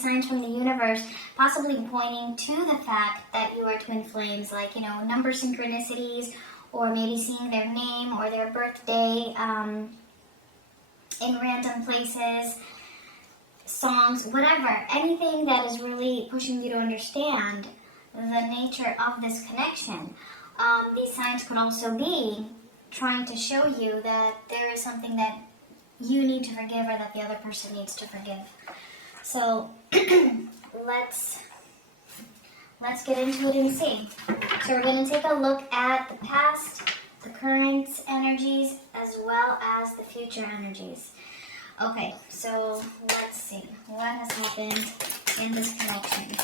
signs from the universe, possibly pointing to the fact that you are twin flames, like, you know, number synchronicities, or maybe seeing their name or their birthday in random places, songs, whatever. Anything that is really pushing you to understand the nature of this connection. These signs could also be trying to show you that there is something that you need to forgive or that the other person needs to forgive. So let's get into it and see. So we're going to take a look at the past, the current energies, as well as the future energies. Okay, so let's see. What has happened in this connection?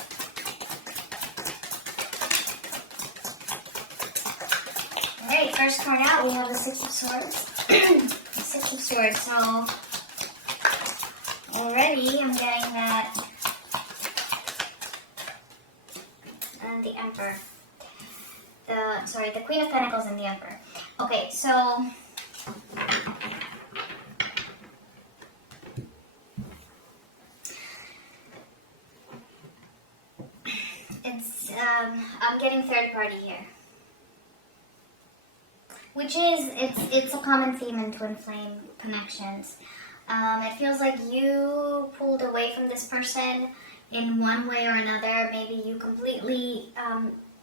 Alright, first card out, we have the Six of Swords. The Six of Swords, so already I'm getting that. And the Emperor. The Queen of Pentacles and the Emperor. Okay, so it's I'm getting third party here. Which is, it's a common theme in twin flame connections. It feels like you pulled away from this person in one way or another. Maybe you completely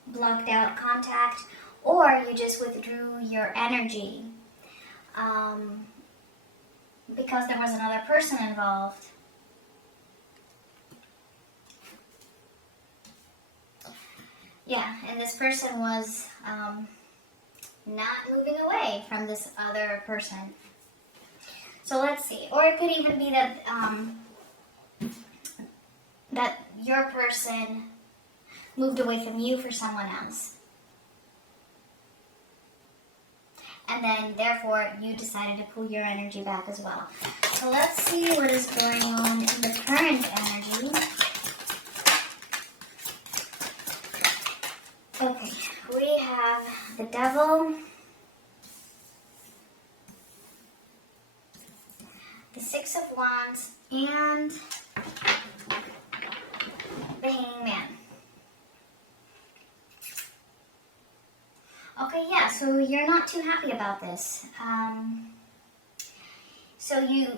blocked out contact, or you just withdrew your energy because there was another person involved. Yeah, and this person was not moving away from this other person. So let's see. Or it could even be that that your person moved away from you for someone else. And then, therefore, you decided to pull your energy back as well. So let's see what is going on in the current energy. Okay, we have the Devil, the Six of Wands, and the Hangman. Okay, yeah, so you're not too happy about this.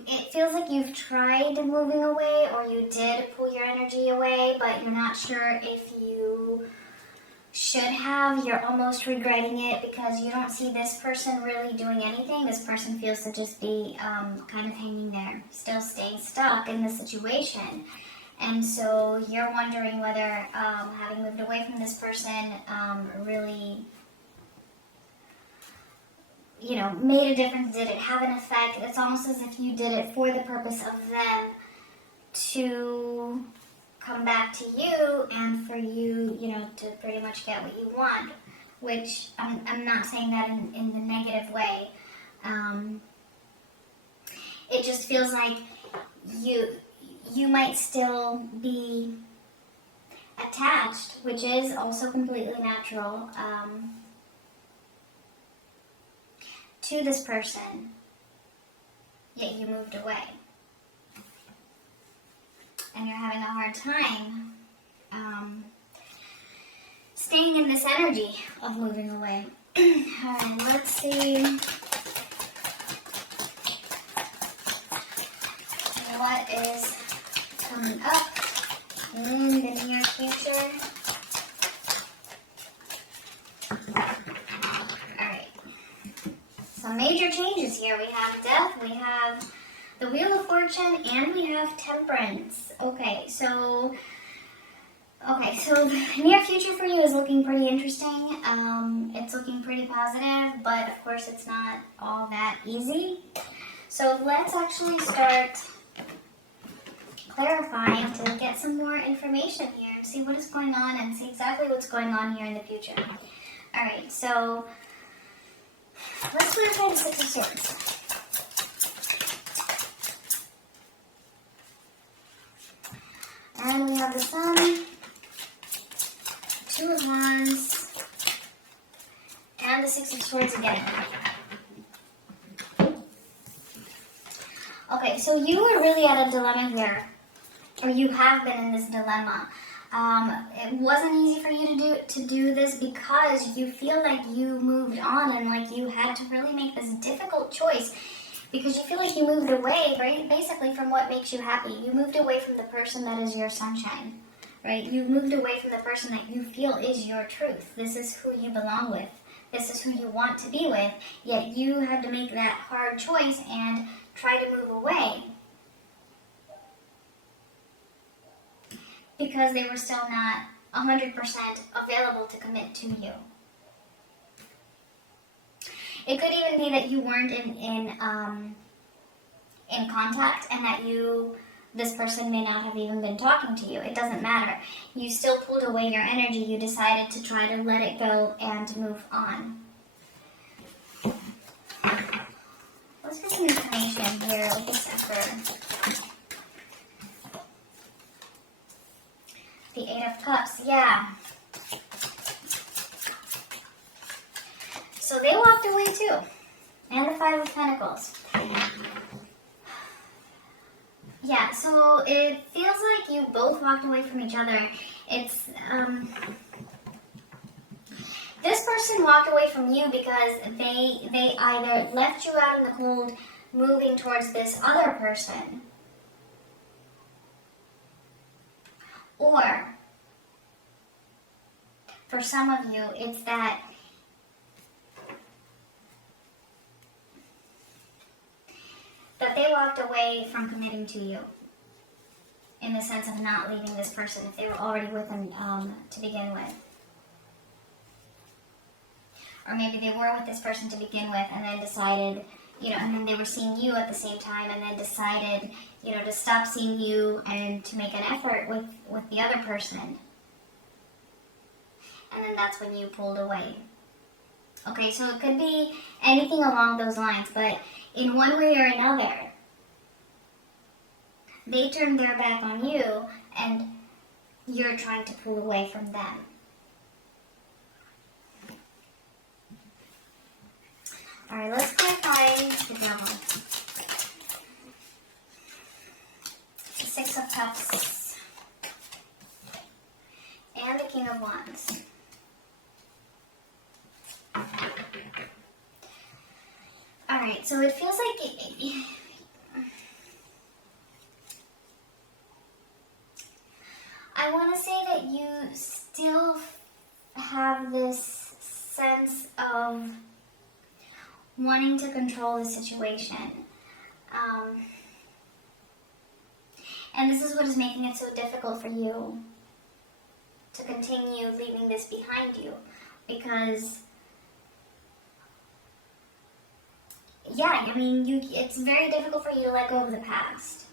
It feels like you've tried moving away, or you did pull your energy away, but you're not sure if you should have. You're almost regretting it because you don't see this person really doing anything. This person feels to just be kind of hanging there, still staying stuck in the situation. And so you're wondering whether having moved away from this person really, you know, made a difference. Did it have an effect? It's almost as if you did it for the purpose of them to come back to you and for you, you know, to pretty much get what you want, which I'm not saying that in the negative way. It just feels like you might still be attached, which is also completely natural, to this person, yet you moved away. And you're having a hard time staying in this energy of moving away. Alright, let's see what is coming up in the near future. Alright. Some major changes here. We have Death, we have the Wheel of Fortune, and we have Temperance. Okay, so the near future for you is looking pretty interesting. It's looking pretty positive, but of course it's not all that easy. So let's actually start clarifying to get some more information here and see what is going on and see exactly what's going on here in the future. Alright, so let's clarify the Six of Swords. And we have the Sun, Two of Wands, and the Six of Swords again. Okay, so you were really at a dilemma here or you have been in this dilemma. It wasn't easy for you to do this because you feel like you moved on and like you had to really make this difficult choice because you feel like you moved away, right? Basically from what makes you happy. You moved away from the person that is your sunshine, right? You moved away from the person that you feel is your truth. This is who you belong with. This is who you want to be with. Yet you had to make that hard choice and try to move away, because they were still not 100% available to commit to you. It could even be that you weren't in contact, and that this person may not have even been talking to you. It doesn't matter. You still pulled away your energy. You decided to try to let it go and to move on. Let's get some information here with this Emperor. The Eight of Cups, yeah. So they walked away too. And the Five of Pentacles. Yeah, so it feels like you both walked away from each other. It's, this person walked away from you because they either left you out in the cold moving towards this other person, or for some of you, it's that they walked away from committing to you, in the sense of not leaving this person if they were already with them to begin with. Or maybe they were with this person to begin with and then decided, and then they were seeing you at the same time and then decided, to stop seeing you and to make an effort with the other person. And then that's when you pulled away. Okay, so it could be anything along those lines, but in one way or another, they turned their back on you and you're trying to pull away from them. Alright, let's clarify the Devil. The Six of Cups. And the King of Wands. Alright, so it feels like I want to say that you still have this sense of wanting to control the situation. And this is what is making it so difficult for you to continue leaving this behind you. Because, yeah, it's very difficult for you to let go of the past.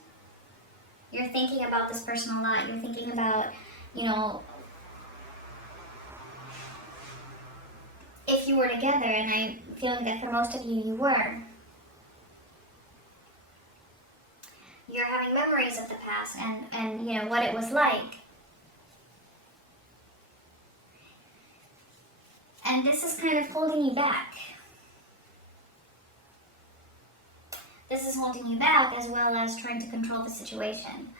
You're thinking about this person a lot. You're thinking about, if you were together, and I'm feeling that for most of you, you were. You're having memories of the past and what it was like. And this is kind of holding you back. This is holding you back as well as trying to control the situation.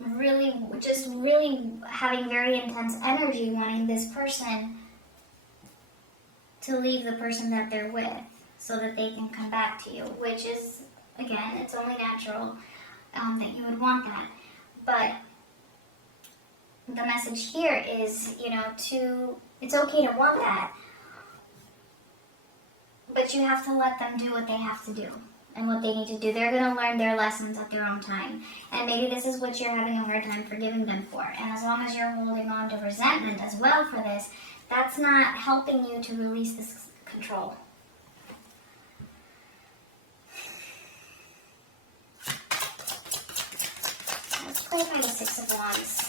Really having very intense energy, wanting this person to leave the person that they're with so that they can come back to you, which is, again, it's only natural that you would want that. But the message here is, it's okay to want that, but you have to let them do what they have to do and what they need to do. They're going to learn their lessons at their own time. And maybe this is what you're having a hard time forgiving them for. And as long as you're holding on to resentment as well for this, that's not helping you to release this control. Let's play from the Six of Wands.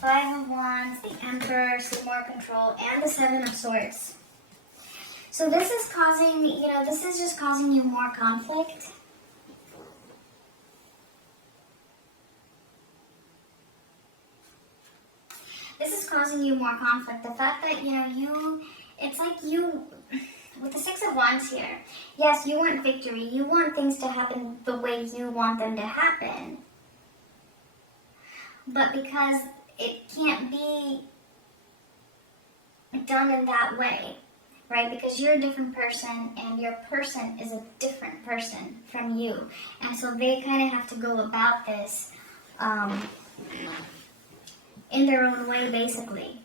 Five of Wands, the Emperor, some more control, and the Seven of Swords. So this is causing, this is just causing you more conflict. This is causing you more conflict. The fact that, it's like you, with the Six of Wands here, yes, you want victory. You want things to happen the way you want them to happen. But because it can't be done in that way, right? Because you're a different person and your person is a different person from you. And so they kind of have to go about this in their own way, basically.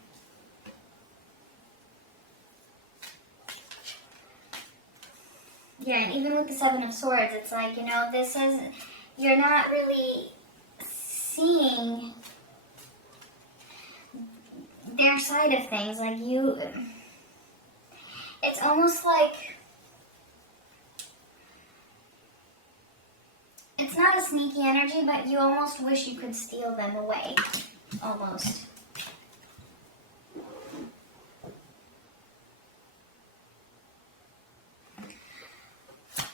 Yeah, and even with the Seven of Swords, it's like, you know, this is, you're not really seeing their side of things. Like you, it's almost like, it's not a sneaky energy, but you almost wish you could steal them away. Almost.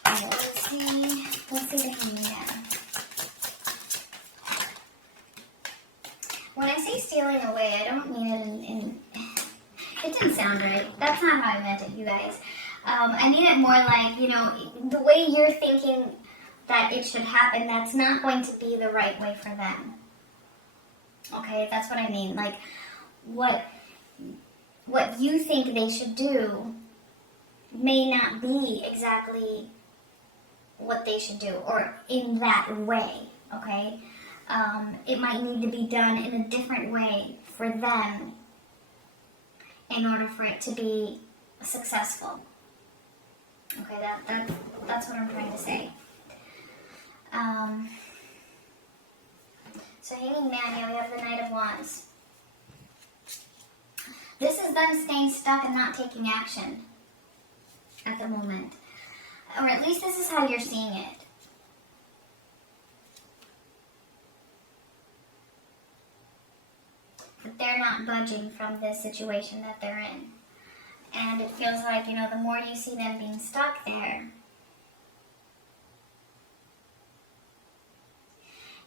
Okay, let's see the Hangman. When I say stealing away, I don't mean it in it didn't sound right. That's not how I meant it, you guys. I mean it more like, you know, the way you're thinking that it should happen, that's not going to be the right way for them. Okay, that's what I mean. Like, what you think they should do may not be exactly what they should do, or in that way, okay? It might need to be done in a different way for them in order for it to be successful. Okay, that's what I'm trying to say. So Hanging Man, here we have the Knight of Wands. This is them staying stuck and not taking action at the moment. Or at least this is how you're seeing it. That they're not budging from this situation that they're in. And it feels like, you know, the more you see them being stuck there,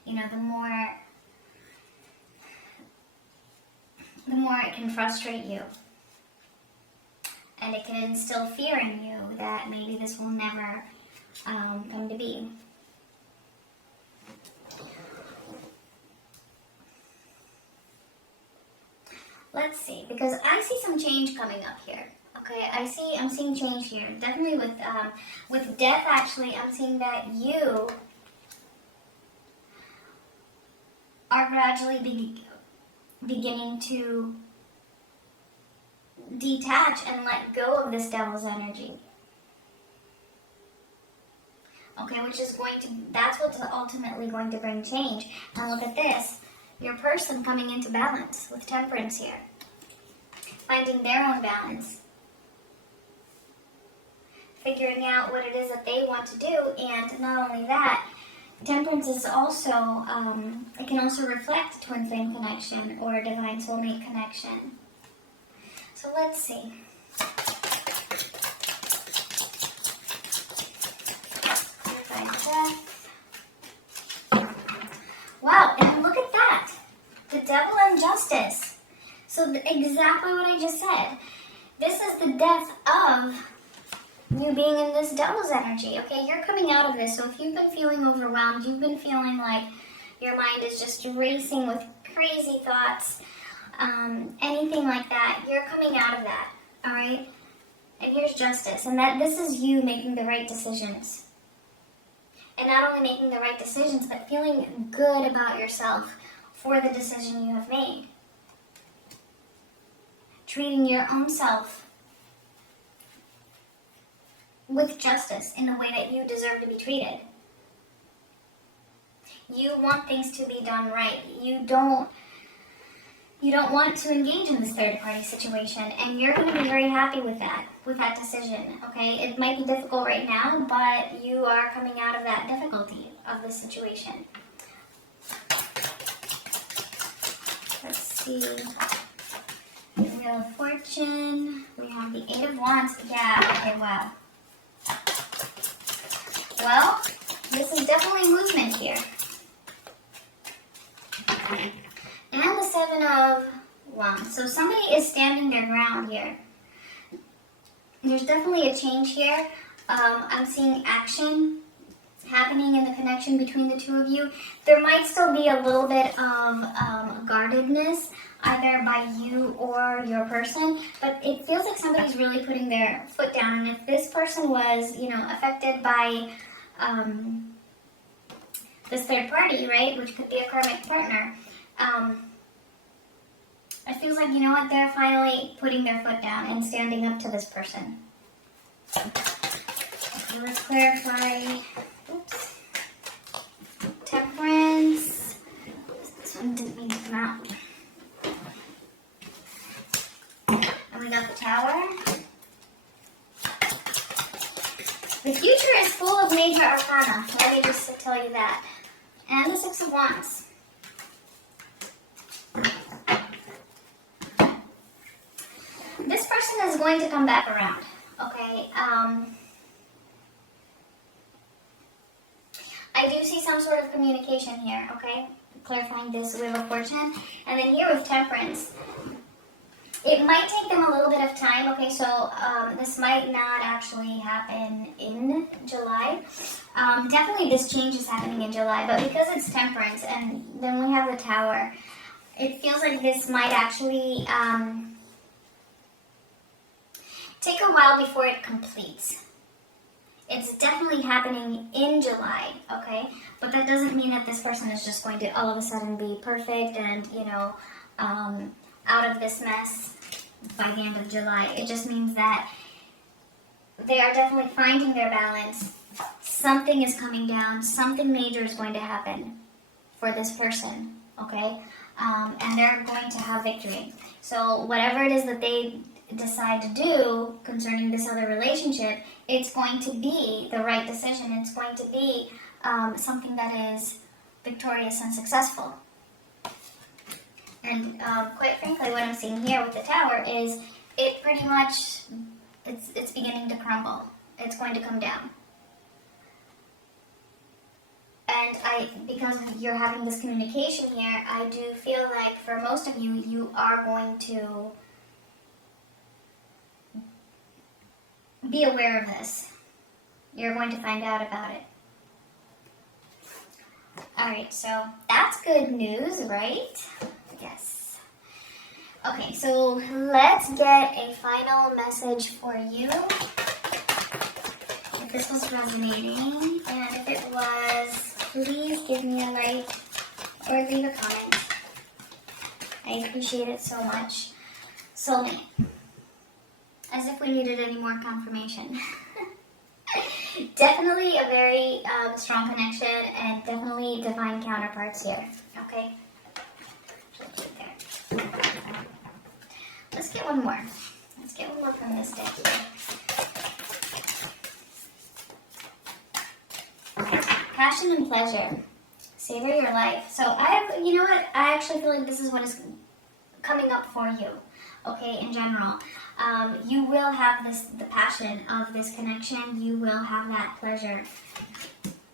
you know, the more it can frustrate you. And it can instill fear in you that maybe this will never come to be. Let's see, because I see some change coming up here. Okay, I'm seeing change here. Definitely with death, actually, I'm seeing that you are gradually beginning to detach and let go of this devil's energy. Okay, that's what's ultimately going to bring change. Now look at this. Your person coming into balance with Temperance here. Finding their own balance. Figuring out what it is that they want to do, and not only that, Temperance is also, it can also reflect twin flame connection or divine soulmate connection. So let's see. Wow, and look at that. The Devil and Justice. So exactly what I just said. This is the death of you being in this Devil's energy. Okay, you're coming out of this. So if you've been feeling overwhelmed, you've been feeling like your mind is just racing with crazy thoughts, anything like that, you're coming out of that, all right? And here's Justice, and that this is you making the right decisions. And not only making the right decisions, but feeling good about yourself for the decision you have made. Treating your own self with justice in the way that you deserve to be treated. You want things to be done right. You don't want to engage in this third-party situation, and you're going to be very happy with that decision, okay? It might be difficult right now, but you are coming out of that difficulty of this situation. Let's see. Wheel of Fortune. We have the Eight of Wands. Yeah, okay, wow. Well, this is definitely movement here. And the Seven of Wands. So somebody is standing their ground here. There's definitely a change here. I'm seeing action happening in the connection between the two of you. There might still be a little bit of guardedness, either by you or your person, but it feels like somebody's really putting their foot down. And if this person was, you know, affected by this third party, right, which could be a karmic partner, it feels like, you know what, they're finally putting their foot down and standing up to this person. Okay, let's clarify. Oops. Temperance. This one didn't mean to come out. And we got the Tower. The future is full of major arcana. Let me just tell you that. And the Six of Wands. This person is going to come back around, okay? I do see some sort of communication here, okay? Clarifying this Wheel of Fortune. And then here with Temperance. It might take them a little bit of time, okay? So this might not actually happen in July. Definitely this change is happening in July, but because it's Temperance and then we have the Tower, it feels like this might actually take a while before it completes. It's definitely happening in July, okay? But that doesn't mean that this person is just going to all of a sudden be perfect and, you know, out of this mess by the end of July. It just means that they are definitely finding their balance. Something is coming down. Something major is going to happen for this person, okay? And they're going to have victory. So whatever it is that they decide to do concerning this other relationship, it's going to be the right decision. It's going to be something that is victorious and successful. And quite frankly, what I'm seeing here with the Tower is it pretty much, it's beginning to crumble. It's going to come down. And because you're having this communication here, I do feel like for most of you, you are going to be aware of this. You're going to find out about it. Alright, so that's good news, right? Yes. Okay, so let's get a final message for you. If this was resonating, and if it was, please give me a like or leave a comment. I appreciate it so much. Soulmate. As if we needed any more confirmation. Definitely a very strong connection and definitely divine counterparts here. Okay? Let's get one more. Let's get one more from this deck here. Passion and pleasure. Savor your life. So you know what? I actually feel like this is what is coming up for you. Okay, in general. You will have the passion of this connection. You will have that pleasure.